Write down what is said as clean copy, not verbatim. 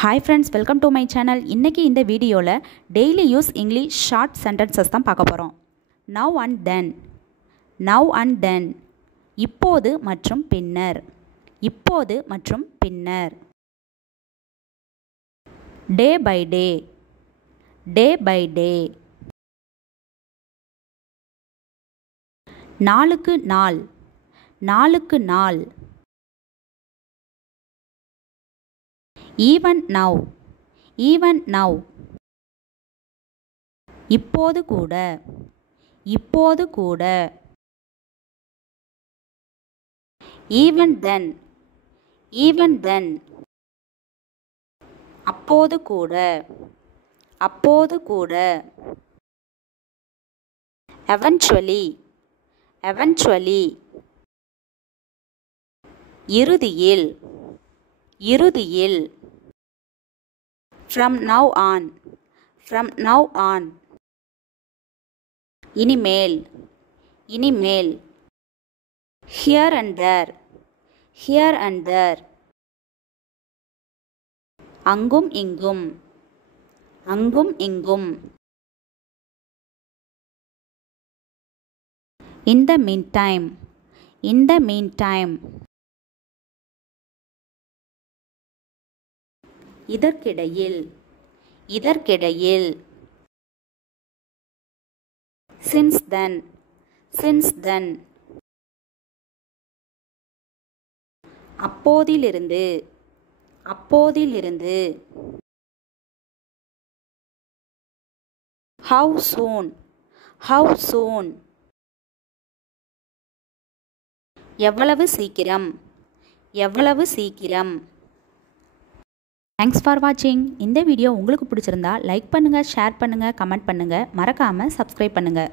Hi friends, welcome to my channel. இன்னைக்கு இந்த வீடியோல daily use English short sentences தான் பார்க்க போறோம். Now and then. Now and then. இப்போது மற்றும் பின்னர். இப்போது மற்றும் பின்னர். Day by day. Day by day. நாளுக்கு நாள். நாளுக்கு நாள். Even now. Even now. இப்போது கூட. இப்போது கூட. Even then. Even then. அப்போது கூட. அப்போது கூட. Eventually. Eventually. இறுதியில். இறுதியில். From now on. From now on. இனிமேல். இனிமேல். Here and there. Here and there. அங்கும் இங்கும். அங்கும் இங்கும். In the meantime. In the meantime. இதற்கிடையில். இதற்கிடையில். Since then. Since then. அப்போதிலிருந்து. அப்போதிலிருந்து. How soon. How soon. எவ்வளவு சீக்கிரம். எவ்வளவு சீக்கிரம். தேங்க்ஸ் ஃபார் வாட்சிங். இந்த வீடியோ உங்களுக்கு பிடிச்சிருந்தா லைக் பண்ணுங்கள், ஷேர் பண்ணுங்கள், கமெண்ட் பண்ணுங்கள், மறக்காமல் சப்ஸ்கிரைப் பண்ணுங்கள்.